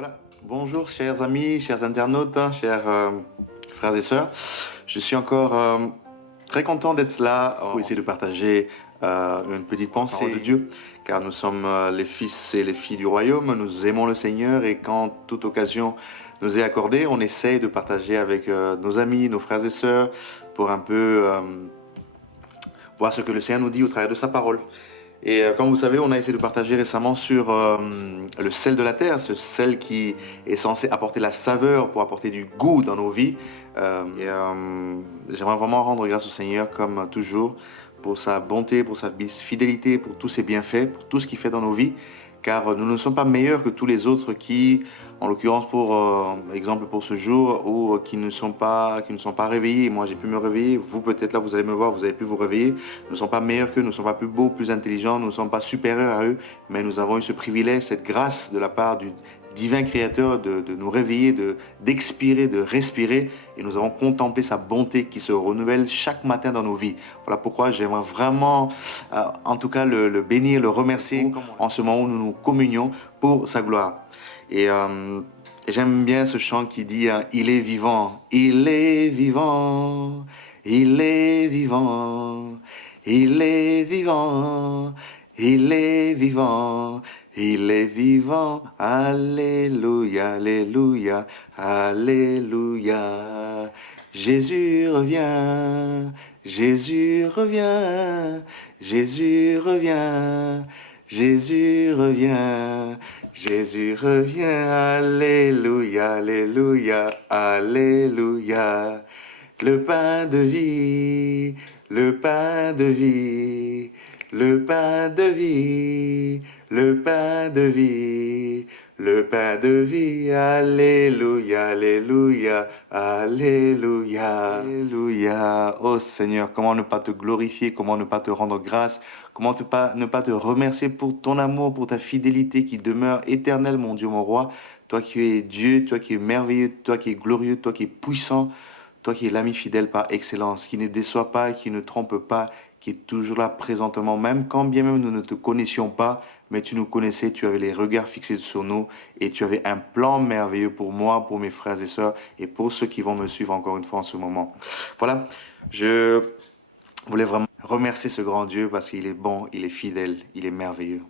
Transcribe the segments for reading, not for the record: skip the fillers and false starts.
Voilà, bonjour chers amis, chers internautes, chers frères et sœurs. Je suis encore très content d'être là pour essayer de partager une petite pensée de Dieu, car nous sommes les fils et les filles du royaume, nous aimons le Seigneur et quand toute occasion nous est accordée, on essaye de partager avec nos amis, nos frères et sœurs, pour un peu voir ce que le Seigneur nous dit au travers de sa parole. Et comme vous savez, on a essayé de partager récemment sur le sel de la terre, ce sel qui est censé apporter la saveur pour apporter du goût dans nos vies. J'aimerais vraiment rendre grâce au Seigneur, comme toujours, pour sa bonté, pour sa fidélité, pour tous ses bienfaits, pour tout ce qu'il fait dans nos vies. Car nous ne sommes pas meilleurs que tous les autres qui, en l'occurrence pour exemple pour ce jour, ou qui ne sont pas réveillés. Moi j'ai pu me réveiller, vous peut-être là vous allez me voir, vous avez pu vous réveiller. Nous ne sommes pas meilleurs qu'eux, nous ne sommes pas plus beaux, plus intelligents, nous ne sommes pas supérieurs à eux, mais nous avons eu ce privilège, cette grâce de la part du divin créateur de nous réveiller, d'expirer, de respirer, et nous avons contemplé sa bonté qui se renouvelle chaque matin dans nos vies. Voilà pourquoi j'aimerais vraiment, en tout cas, le bénir, le remercier en ce moment où nous nous communions pour sa gloire. Et j'aime bien ce chant qui dit il est vivant, il est vivant, il est vivant, il est vivant, il est vivant. Il est vivant, alléluia, alléluia, alléluia. Jésus revient, Jésus revient, Jésus revient, Jésus revient, Jésus revient, alléluia, alléluia, alléluia. Le pain de vie, le pain de vie, le pain de vie. Le pain de vie, le pain de vie, alléluia, alléluia, alléluia, alléluia. Oh Seigneur, comment ne pas te glorifier, comment ne pas te rendre grâce, comment ne pas te remercier pour ton amour, pour ta fidélité qui demeure éternelle, mon Dieu, mon roi. Toi qui es Dieu, toi qui es merveilleux, toi qui es glorieux, toi qui es puissant, toi qui es l'ami fidèle par excellence, qui ne déçoit pas, qui ne trompe pas, qui est toujours là présentement, même quand bien même nous ne te connaissions pas, mais tu nous connaissais, tu avais les regards fixés sur nous et tu avais un plan merveilleux pour moi, pour mes frères et sœurs et pour ceux qui vont me suivre encore une fois en ce moment. Voilà, je voulais vraiment remercier ce grand Dieu parce qu'il est bon, il est fidèle, il est merveilleux.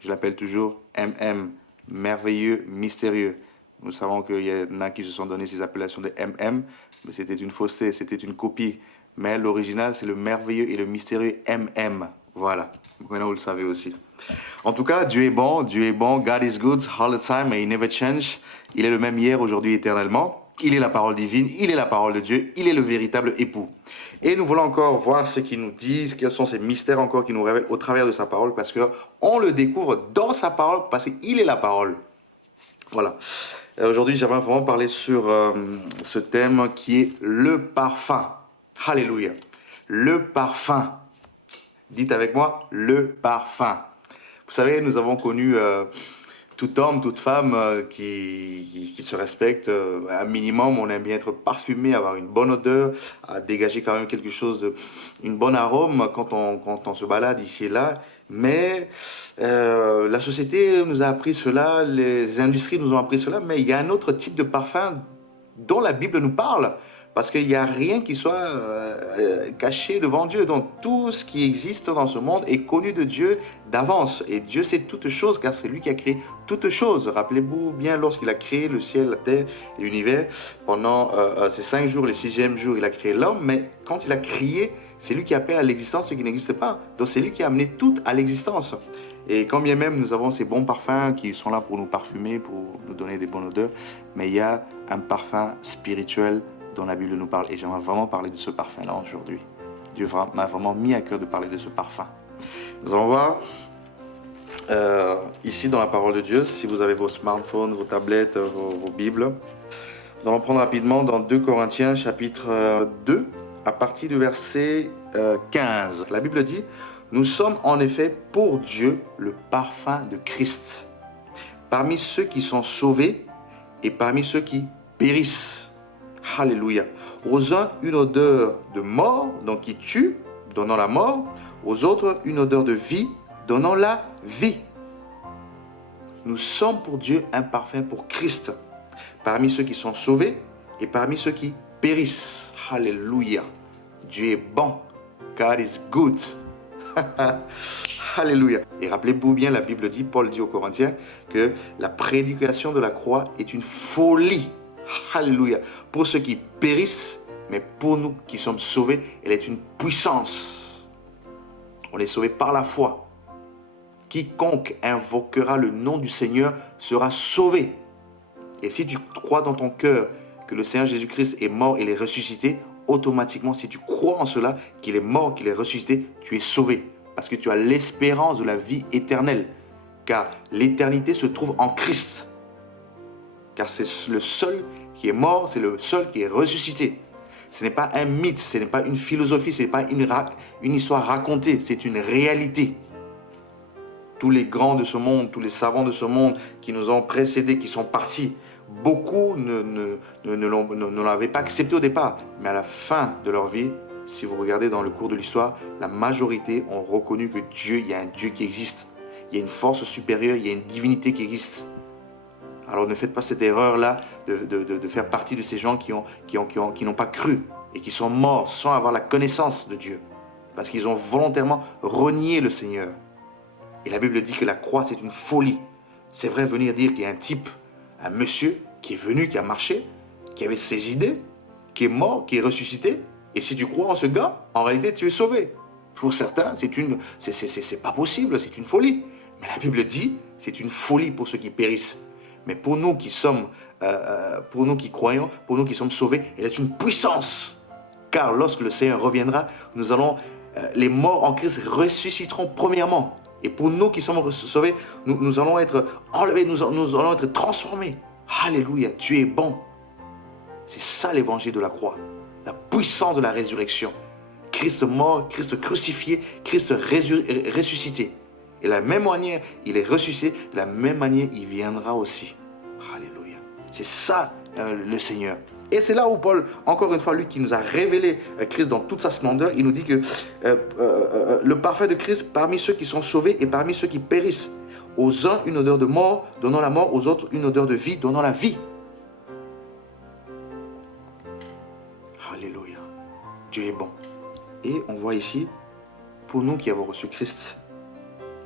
Je l'appelle toujours MM, merveilleux, mystérieux. Nous savons qu'il y en a qui se sont donné ces appellations de MM, mais c'était une fausseté, c'était une copie. Mais l'original, c'est le merveilleux et le mystérieux MM. Voilà, maintenant vous le savez aussi. En tout cas, Dieu est bon, God is good all the time and he never change. Il est le même hier, aujourd'hui, éternellement. Il est la parole divine, il est la parole de Dieu, il est le véritable époux. Et nous voulons encore voir ce qu'il nous dit, quels sont ces mystères encore qu'il nous révèle au travers de sa parole, parce qu'on le découvre dans sa parole, parce qu'il est la parole. Voilà. Aujourd'hui, j'aimerais vraiment parler sur ce thème qui est le parfum. Alléluia. Le parfum. Dites avec moi, le parfum. Vous savez, nous avons connu tout homme, toute femme qui se respecte. Un minimum, on aime bien être parfumé, avoir une bonne odeur, dégager quand même quelque chose, une bonne arôme quand on se balade ici et là. Mais la société nous a appris cela, les industries nous ont appris cela, mais il y a un autre type de parfum dont la Bible nous parle. Parce qu'il n'y a rien qui soit caché devant Dieu. Donc tout ce qui existe dans ce monde est connu de Dieu d'avance. Et Dieu sait toutes choses car c'est lui qui a créé toutes choses. Rappelez-vous bien lorsqu'il a créé le ciel, la terre et l'univers. Pendant ces 5 jours, le 6e jour, il a créé l'homme. Mais quand il a créé, c'est lui qui appelle à l'existence ce qui n'existe pas. Donc c'est lui qui a amené tout à l'existence. Et quand bien même nous avons ces bons parfums qui sont là pour nous parfumer, pour nous donner des bonnes odeurs, mais il y a un parfum spirituel dont la Bible nous parle, et j'aimerais vraiment parler de ce parfum-là aujourd'hui. Dieu m'a vraiment mis à cœur de parler de ce parfum. Nous allons voir ici dans la parole de Dieu, si vous avez vos smartphones, vos tablettes, vos Bibles. Nous allons prendre rapidement dans 2 Corinthiens chapitre 2, à partir du verset 15. La Bible dit, « Nous sommes en effet pour Dieu le parfum de Christ, parmi ceux qui sont sauvés et parmi ceux qui périssent. » Alléluia. Aux uns, une odeur de mort, donc qui tue, donnant la mort. Aux autres, une odeur de vie, donnant la vie. Nous sommes pour Dieu un parfum pour Christ, parmi ceux qui sont sauvés et parmi ceux qui périssent. Alléluia. Dieu est bon. God is good. Alléluia. Et rappelez-vous bien, la Bible dit, Paul dit aux Corinthiens, que la prédication de la croix est une folie. Alléluia. Pour ceux qui périssent, mais pour nous qui sommes sauvés, elle est une puissance. On est sauvés par la foi. Quiconque invoquera le nom du Seigneur sera sauvé. Et si tu crois dans ton cœur que le Seigneur Jésus-Christ est mort et il est ressuscité, automatiquement, si tu crois en cela, qu'il est mort, qu'il est ressuscité, tu es sauvé. Parce que tu as l'espérance de la vie éternelle. Car l'éternité se trouve en Christ. Car c'est le seul qui est mort, c'est le seul qui est ressuscité. Ce n'est pas un mythe, ce n'est pas une philosophie, ce n'est pas une histoire racontée, c'est une réalité. Tous les grands de ce monde, tous les savants de ce monde qui nous ont précédés, qui sont partis, beaucoup ne l'avaient pas accepté au départ. Mais à la fin de leur vie, si vous regardez dans le cours de l'histoire, la majorité ont reconnu que Dieu, il y a un Dieu qui existe. Il y a une force supérieure, il y a une divinité qui existe. Alors ne faites pas cette erreur-là de faire partie de ces gens qui n'ont pas cru et qui sont morts sans avoir la connaissance de Dieu. Parce qu'ils ont volontairement renié le Seigneur. Et la Bible dit que la croix, c'est une folie. C'est vrai, venir dire qu'il y a un type, un monsieur qui est venu, qui a marché, qui avait ses idées, qui est mort, qui est ressuscité. Et si tu crois en ce gars, en réalité, tu es sauvé. Pour certains, c'est pas possible, c'est une folie. Mais la Bible dit, c'est une folie pour ceux qui périssent. Mais pour nous qui sommes, pour nous qui croyons, pour nous qui sommes sauvés, elle est une puissance. Car lorsque le Seigneur reviendra, les morts en Christ ressusciteront premièrement. Et pour nous qui sommes sauvés, nous allons être enlevés, nous allons être transformés. Alléluia, Dieu est bon. C'est ça l'évangile de la croix. La puissance de la résurrection. Christ mort, Christ crucifié, Christ ressuscité. Et de la même manière, il est ressuscité, de la même manière, il viendra aussi. Alléluia. C'est ça le Seigneur. Et c'est là où Paul, encore une fois, lui qui nous a révélé Christ dans toute sa splendeur, il nous dit que le parfum de Christ parmi ceux qui sont sauvés et parmi ceux qui périssent. Aux uns une odeur de mort, donnant la mort, aux autres une odeur de vie, donnant la vie. Alléluia. Dieu est bon. Et on voit ici, pour nous qui avons reçu Christ,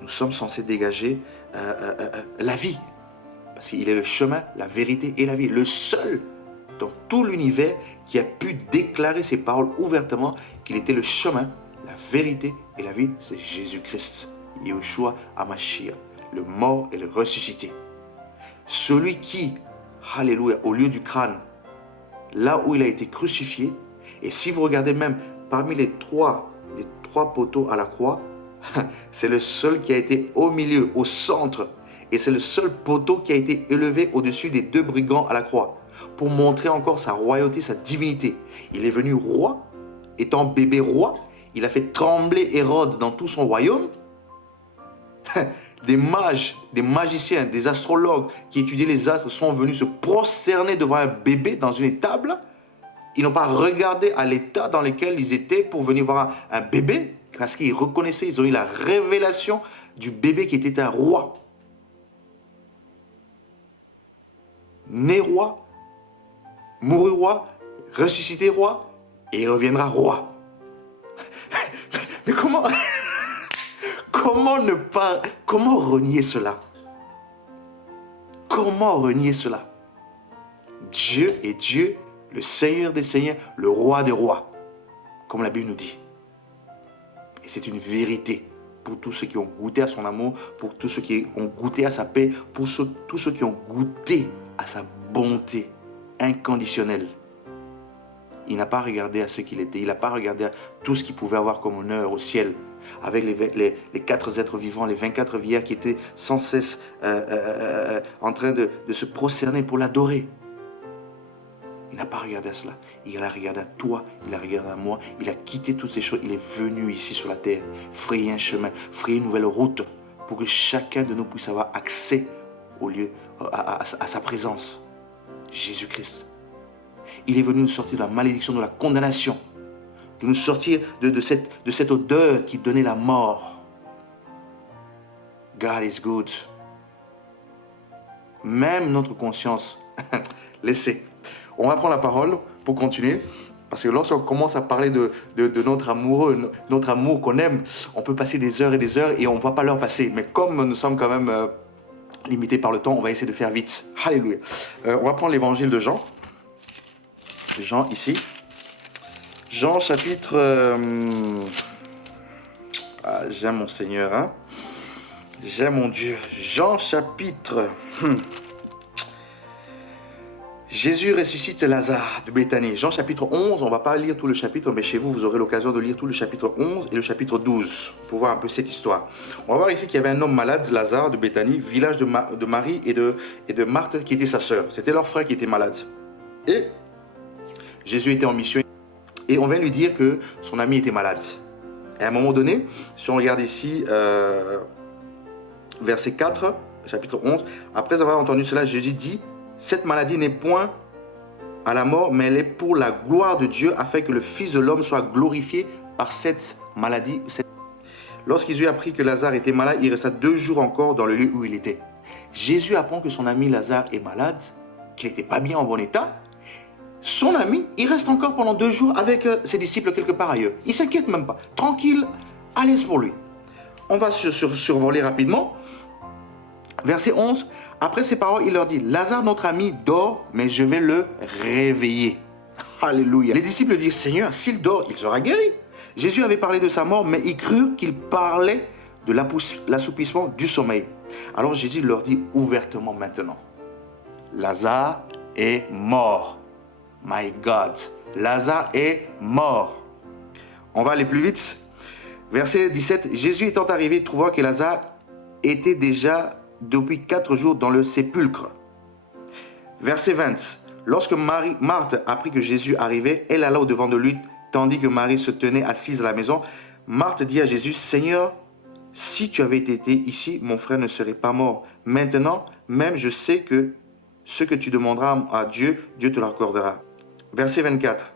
nous sommes censés dégager la vie. Parce qu'il est le chemin, la vérité et la vie. Le seul dans tout l'univers qui a pu déclarer ses paroles ouvertement qu'il était le chemin, la vérité et la vie, c'est Jésus-Christ, Yeshua HaMashiach, le mort et le ressuscité. Celui qui, alléluia, au lieu du crâne, là où il a été crucifié, et si vous regardez même parmi les trois poteaux à la croix, c'est le seul qui a été au milieu, au centre, et c'est le seul poteau qui a été élevé au-dessus des deux brigands à la croix, pour montrer encore sa royauté, sa divinité. Il est venu roi, étant bébé roi, il a fait trembler Hérode dans tout son royaume. Des mages, des magiciens, des astrologues qui étudiaient les astres sont venus se prosterner devant un bébé dans une étable. Ils n'ont pas regardé à l'état dans lequel ils étaient pour venir voir un bébé, parce qu'ils reconnaissaient, ils ont eu la révélation du bébé qui était un roi. Né roi, mouru roi, ressuscité roi, et il reviendra roi. Mais comment renier cela? Comment renier cela? Dieu est Dieu, le Seigneur des Seigneurs, le Roi des Rois, comme la Bible nous dit. Et c'est une vérité pour tous ceux qui ont goûté à son amour, pour tous ceux qui ont goûté à sa paix, pour tous ceux qui ont goûté à sa bonté inconditionnelle. Il n'a pas regardé à ce qu'il était, il n'a pas regardé à tout ce qu'il pouvait avoir comme honneur au ciel, avec les 4 êtres vivants, les 24 vieillards qui étaient sans cesse en train de se prosterner pour l'adorer. Il n'a pas regardé à cela. Il a regardé à toi, il a regardé à moi. Il a quitté toutes ces choses. Il est venu ici sur la terre, frayer un chemin, frayer une nouvelle route pour que chacun de nous puisse avoir accès au lieu, à sa présence. Jésus-Christ. Il est venu nous sortir de la malédiction, de la condamnation, de nous sortir de cette odeur qui donnait la mort. God is good. même notre conscience. Laissez. On va prendre la parole pour continuer. Parce que lorsqu'on commence à parler de notre amoureux, notre amour qu'on aime, on peut passer des heures et on ne va pas leur passer. Mais comme nous sommes quand même limités par le temps, on va essayer de faire vite. Alléluia. On va prendre l'évangile de Jean. Jean ici. Jean chapitre... j'aime mon Seigneur, hein. J'aime mon Dieu. Jean chapitre... Jésus ressuscite Lazare de Béthanie. Jean chapitre 11, on ne va pas lire tout le chapitre, mais chez vous, vous aurez l'occasion de lire tout le chapitre 11 et le chapitre 12 pour voir un peu cette histoire. On va voir ici qu'il y avait un homme malade, Lazare de Béthanie, village de Marie et de Marthe qui était sa sœur. C'était leur frère qui était malade. Et Jésus était en mission et on vient lui dire que son ami était malade. Et à un moment donné, si on regarde ici, verset 4, chapitre 11, après avoir entendu cela, Jésus dit: cette maladie n'est point à la mort, mais elle est pour la gloire de Dieu, afin que le Fils de l'homme soit glorifié par cette maladie. Lorsqu'il eut appris que Lazare était malade, il resta 2 jours encore dans le lieu où il était. Jésus apprend que son ami Lazare est malade, qu'il n'était pas bien en bon état. Son ami, il reste encore pendant 2 jours avec ses disciples quelque part ailleurs. Il ne s'inquiète même pas. Tranquille, à l'aise pour lui. On va survoler rapidement. Verset 11. Après ces paroles, il leur dit: Lazare, notre ami, dort, mais je vais le réveiller. Alléluia. Les disciples disent: Seigneur, s'il dort, il sera guéri. Jésus avait parlé de sa mort, mais ils crurent qu'il parlait de l'assoupissement du sommeil. Alors Jésus leur dit ouvertement maintenant: Lazare est mort. My God, Lazare est mort. On va aller plus vite. Verset 17. Jésus étant arrivé, trouva que Lazare était déjà depuis 4 jours dans le sépulcre. Verset 20. Lorsque Marthe apprit que Jésus arrivait, elle alla au-devant de lui, tandis que Marie se tenait assise à la maison. Marthe dit à Jésus: Seigneur, si tu avais été ici, mon frère ne serait pas mort. Maintenant, même je sais que ce que tu demanderas à Dieu, Dieu te l'accordera. Verset 24.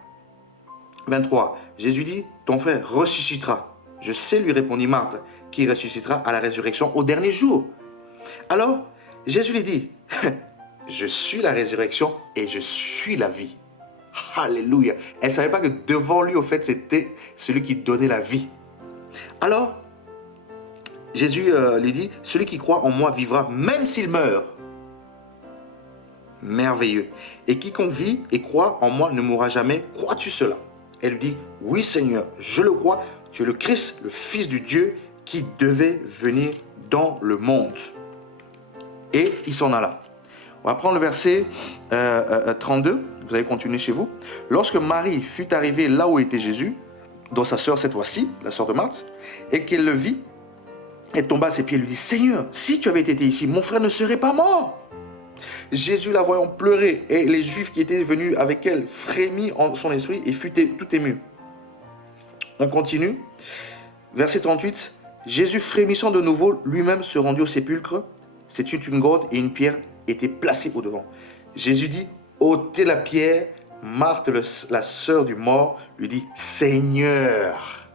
23. Jésus dit: ton frère ressuscitera. Je sais, lui répondit Marthe, qui ressuscitera à la résurrection au dernier jour. Alors, Jésus lui dit: je suis la résurrection et je suis la vie. Alléluia. Elle ne savait pas que devant lui, au fait, c'était celui qui donnait la vie. Alors, Jésus lui dit: celui qui croit en moi vivra même s'il meurt. Merveilleux. Et quiconque vit et croit en moi ne mourra jamais. Crois-tu cela? Elle lui dit: oui Seigneur, je le crois. Tu es le Christ, le Fils du Dieu qui devait venir dans le monde. Et il s'en alla. On va prendre le verset 32. Vous allez continuer chez vous. Lorsque Marie fut arrivée là où était Jésus, dont sa sœur cette fois-ci, la sœur de Marthe, et qu'elle le vit, elle tomba à ses pieds et lui dit: Seigneur, si tu avais été ici, mon frère ne serait pas mort. Jésus, la voyant pleurer, et les Juifs qui étaient venus avec elle, frémit en son esprit et fut tout ému. On continue. Verset 38. Jésus, frémissant de nouveau, lui-même se rendit au sépulcre. C'était une grotte et une pierre était placée au-devant. Jésus dit: ôtez la pierre. Marthe, la sœur du mort, lui dit: Seigneur,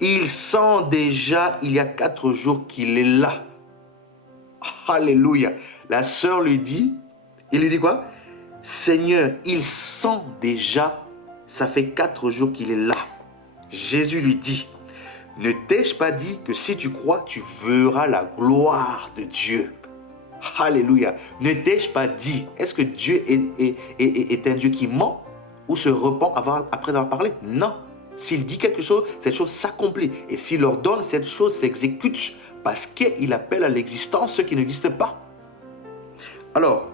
il sent déjà il y a 4 jours qu'il est là. Alléluia. La sœur lui dit, il lui dit quoi? Seigneur, il sent déjà, ça fait 4 jours qu'il est là. Jésus lui dit: ne t'ai-je pas dit que si tu crois, tu verras la gloire de Dieu? Alléluia. Ne t'ai-je pas dit? Est-ce que Dieu est un Dieu qui ment ou se repent après avoir parlé? Non. S'il dit quelque chose, cette chose s'accomplit. Et s'il ordonne, cette chose s'exécute parce qu'il appelle à l'existence ce qui n'existe pas. Alors,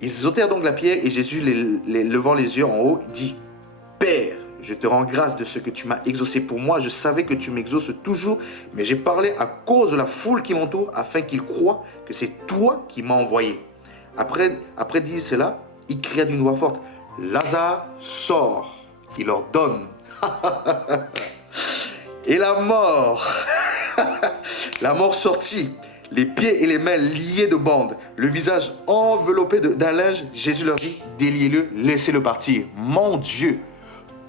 ils ôtèrent donc la pierre et Jésus, levant les yeux en haut, dit: Père, je te rends grâce de ce que tu m'as exaucé pour moi. Je savais que tu m'exauces toujours, mais j'ai parlé à cause de la foule qui m'entoure, afin qu'ils croient que c'est toi qui m'as envoyé. Après dire cela, il cria d'une voix forte: Lazare, sors. Il leur donne. Et la mort sortit, les pieds et les mains liés de bandes, le visage enveloppé d'un linge. Jésus leur dit: déliez-le, laissez-le partir. Mon Dieu,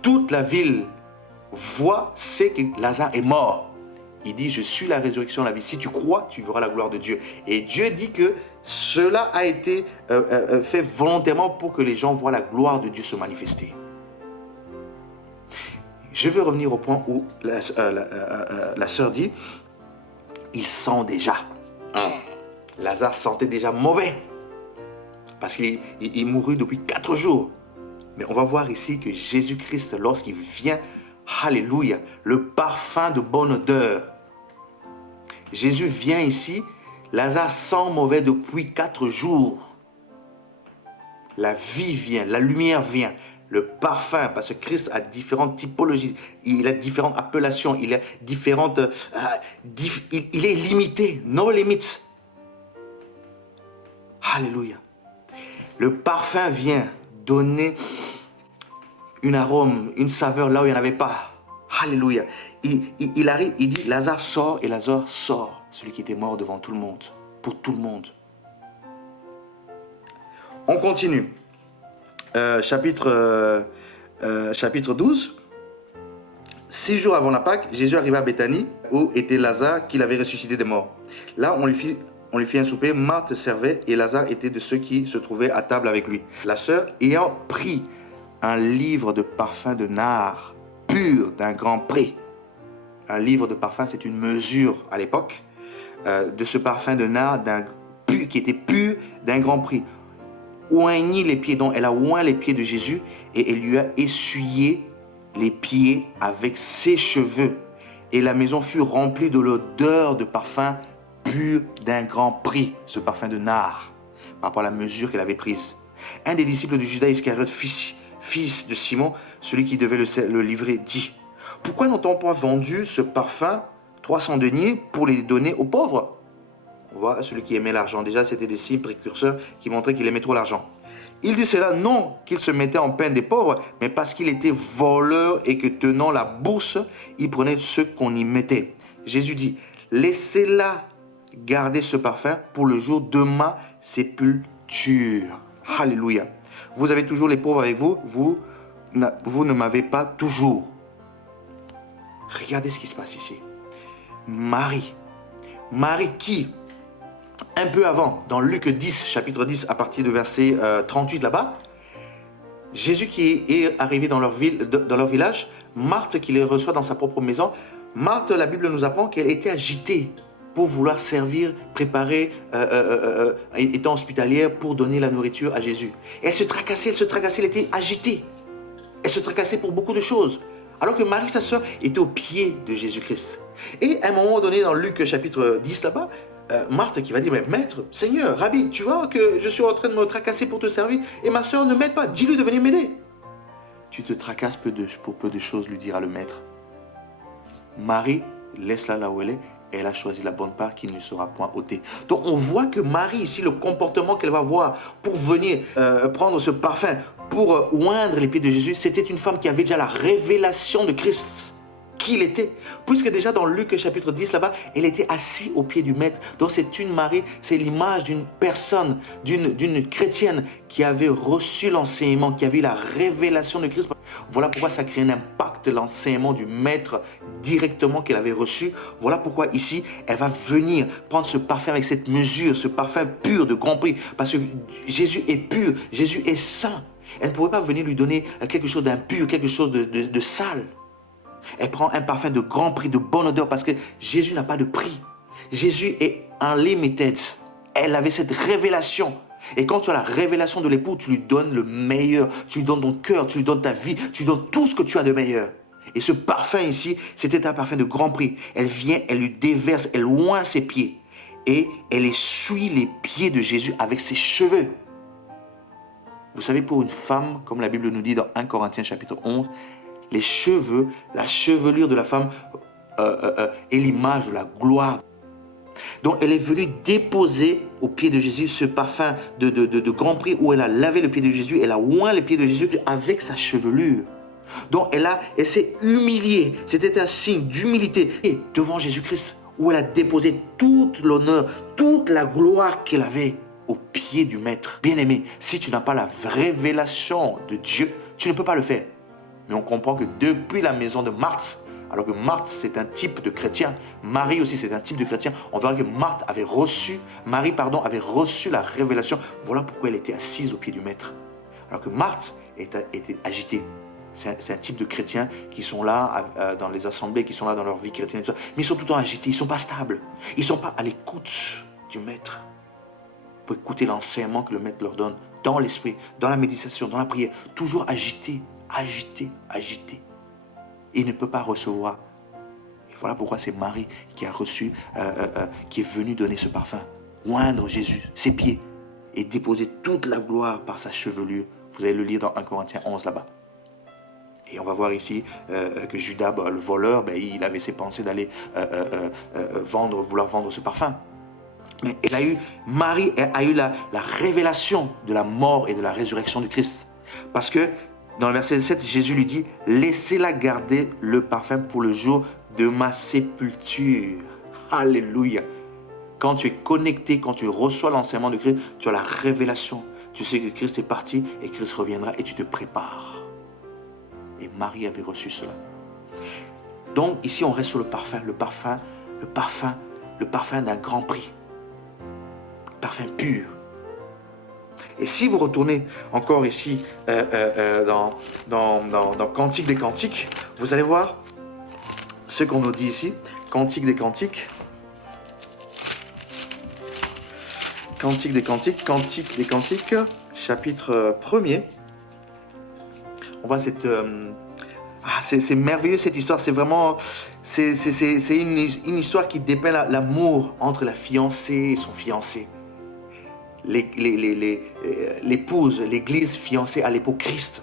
toute la ville sait que Lazare est mort. Il dit: je suis la résurrection, la vie. Si tu crois, tu verras la gloire de Dieu. Et Dieu dit que Cela a été fait volontairement pour que les gens voient la gloire de Dieu se manifester. Je veux revenir au point où la sœur dit, il sent déjà. Lazare sentait déjà mauvais. Parce qu'il mourut depuis 4 jours. Mais on va voir ici que Jésus-Christ, lorsqu'il vient, alléluia, le parfum de bonne odeur. Jésus vient ici, Lazare sent mauvais depuis 4 jours. La vie vient, la lumière vient, le parfum, parce que Christ a différentes typologies, il a différentes appellations, il a différentes... il est limité, no limits. Alléluia. Le parfum vient donner une arôme, une saveur là où il n'y en avait pas. Alléluia. Il arrive, il dit, Lazare sort et Lazare sort. Celui qui était mort devant tout le monde, pour tout le monde. On continue. Chapitre 12. 6 jours avant la Pâque, Jésus arriva à Béthanie, où était Lazare qu'il avait ressuscité des morts. Là, on lui fit un souper, Marthe servait et Lazare était de ceux qui se trouvaient à table avec lui. La sœur, ayant pris un livre de parfum de nard, pur d'un grand prix. Un livre de parfum, c'est une mesure à l'époque de ce parfum de nard qui était pur d'un grand prix. Oignit les pieds, donc elle a oint les pieds de Jésus et elle lui a essuyé les pieds avec ses cheveux. Et la maison fut remplie de l'odeur de parfum pur d'un grand prix, ce parfum de nard, par rapport à la mesure qu'elle avait prise. Un des disciples de Judas Iscariote, fils de Simon, celui qui devait le livrer, dit, « Pourquoi n'ont-on pas vendu ce parfum 300 deniers pour les donner aux pauvres ?» On voit celui qui aimait l'argent. Déjà, c'était des signes précurseurs qui montraient qu'il aimait trop l'argent. Il dit cela non qu'il se mettait en peine des pauvres, mais parce qu'il était voleur et que tenant la bourse, il prenait ce qu'on y mettait. Jésus dit, « Laissez-la garder ce parfum pour le jour de ma sépulture. » Alléluia. Vous avez toujours les pauvres avec vous, vous ne m'avez pas toujours. Regardez ce qui se passe ici. Marie qui, un peu avant, dans Luc 10, chapitre 10, à partir du verset 38 là-bas, Jésus qui est arrivé dans leur village, Marthe qui les reçoit dans sa propre maison, Marthe, la Bible nous apprend qu'elle était agitée pour vouloir servir, préparer, étant hospitalière pour donner la nourriture à Jésus. Et elle se tracassait, elle était agitée. Elle se tracassait pour beaucoup de choses. Alors que Marie, sa sœur, était au pied de Jésus-Christ. Et à un moment donné, dans Luc chapitre 10 là-bas, Marthe qui va dire, mais maître, Seigneur, Rabbi, tu vois que je suis en train de me tracasser pour te servir et ma sœur ne m'aide pas, dis-lui de venir m'aider. Tu te tracasses pour peu de choses, lui dira le maître. Marie, laisse-la là où elle est, elle a choisi la bonne part qui ne lui sera point ôtée. Donc on voit que Marie ici, le comportement qu'elle va avoir pour venir prendre ce parfum, pour oindre les pieds de Jésus, c'était une femme qui avait déjà la révélation de Christ. Qui il était, puisque déjà dans Luc chapitre 10 là-bas, elle était assise au pied du maître. Donc c'est une Marie, c'est l'image d'une personne, d'une chrétienne qui avait reçu l'enseignement, qui avait eu la révélation de Christ. Voilà pourquoi ça crée un impact, l'enseignement du maître directement qu'elle avait reçu. Voilà pourquoi ici, elle va venir prendre ce parfum avec cette mesure, ce parfum pur de grand prix, parce que Jésus est pur, Jésus est saint. Elle ne pouvait pas venir lui donner quelque chose d'impur, quelque chose de sale. Elle prend un parfum de grand prix, de bonne odeur, parce que Jésus n'a pas de prix. Jésus est unlimited. Elle avait cette révélation. Et quand tu as la révélation de l'époux, tu lui donnes le meilleur. Tu lui donnes ton cœur, tu lui donnes ta vie, tu lui donnes tout ce que tu as de meilleur. Et ce parfum ici, c'était un parfum de grand prix. Elle vient, elle lui déverse, elle oint ses pieds. Et elle essuie les pieds de Jésus avec ses cheveux. Vous savez, pour une femme, comme la Bible nous dit dans 1 Corinthiens chapitre 11, les cheveux, la chevelure de la femme est l'image de la gloire. Donc elle est venue déposer au pied de Jésus ce parfum de grand prix où elle a lavé le pied de Jésus, elle a oint les pieds de Jésus avec sa chevelure. Donc elle s'est humiliée, c'était un signe d'humilité devant Jésus-Christ où elle a déposé toute l'honneur, toute la gloire qu'elle avait au pied du maître. Bien-aimé, si tu n'as pas la révélation de Dieu, tu ne peux pas le faire. Mais on comprend que depuis la maison de Marthe, alors que Marthe, c'est un type de chrétien. Marie aussi, c'est un type de chrétien. On verra que Marie avait reçu la révélation. Voilà pourquoi elle était assise au pied du maître. Alors que Marthe était agitée. C'est un type de chrétiens qui sont là dans les assemblées, qui sont là dans leur vie chrétienne. Mais ils sont tout le temps agités, ils ne sont pas stables. Ils ne sont pas à l'écoute du maître. Pour écouter l'enseignement que le maître leur donne dans l'esprit, dans la méditation, dans la prière. Toujours agité. Il ne peut pas recevoir. Et voilà pourquoi c'est Marie qui a reçu, qui est venue donner ce parfum. Oindre Jésus, ses pieds, et déposer toute la gloire par sa chevelure. Vous allez le lire dans 1 Corinthiens 11 là-bas. Et on va voir ici que Judas, le voleur, il avait ses pensées d'aller vouloir vendre ce parfum. Mais Marie a eu la révélation de la mort et de la résurrection du Christ. Parce que dans le verset 7, Jésus lui dit « Laissez-la garder le parfum pour le jour de ma sépulture. » Alléluia. Quand tu es connecté, quand tu reçois l'enseignement de Christ, tu as la révélation. Tu sais que Christ est parti et Christ reviendra et tu te prépares. Et Marie avait reçu cela. Donc ici on reste sur le parfum d'un grand prix. Parfum pur. Et si vous retournez encore ici dans Cantique des Cantiques, vous allez voir ce qu'on nous dit ici. Cantique des Cantiques, chapitre 1er. On voit cette... c'est merveilleux cette histoire, c'est vraiment... C'est une histoire qui dépeint l'amour entre la fiancée et son fiancé. L'épouse, l'église fiancée à l'époque Christ,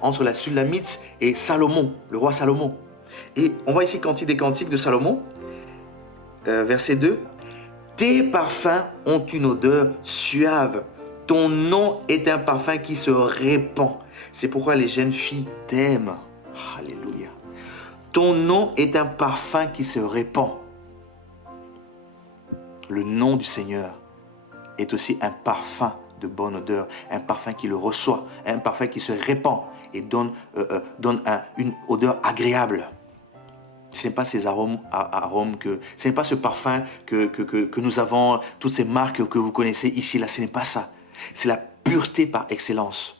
entre la Sulamite et Salomon, le roi Salomon. Et on voit ici Cantique des Cantiques de Salomon, verset 2. Tes parfums ont une odeur suave, ton nom est un parfum qui se répand. C'est pourquoi les jeunes filles t'aiment. Alléluia. Ton nom est un parfum qui se répand. Le nom du Seigneur est aussi un parfum de bonne odeur, un parfum qui le reçoit, un parfum qui se répand et donne une odeur agréable. Ce n'est pas ces arômes ce n'est pas ce parfum que nous avons, toutes ces marques que vous connaissez ici, là, ce n'est pas ça. C'est la pureté par excellence.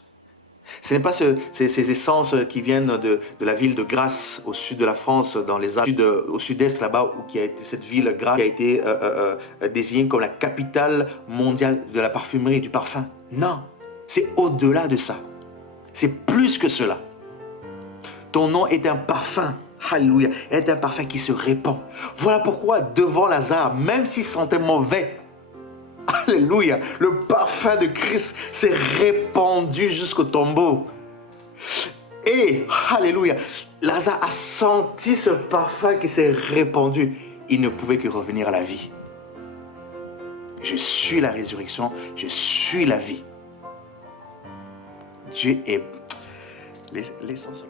Ce n'est pas ces essences qui viennent de la ville de Grasse, au sud de la France, dans les Alpes, au sud-est là-bas, où cette ville Grasse qui a été désignée comme la capitale mondiale de la parfumerie et du parfum. Non, c'est au-delà de ça. C'est plus que cela. Ton nom est un parfum, alléluia, est un parfum qui se répand. Voilà pourquoi devant Lazare, même s'il sentait mauvais, alléluia, le parfum de Christ s'est répandu jusqu'au tombeau. Et, alléluia, Lazare a senti ce parfum qui s'est répandu. Il ne pouvait que revenir à la vie. Je suis la résurrection, je suis la vie. Dieu est... Laissons cela.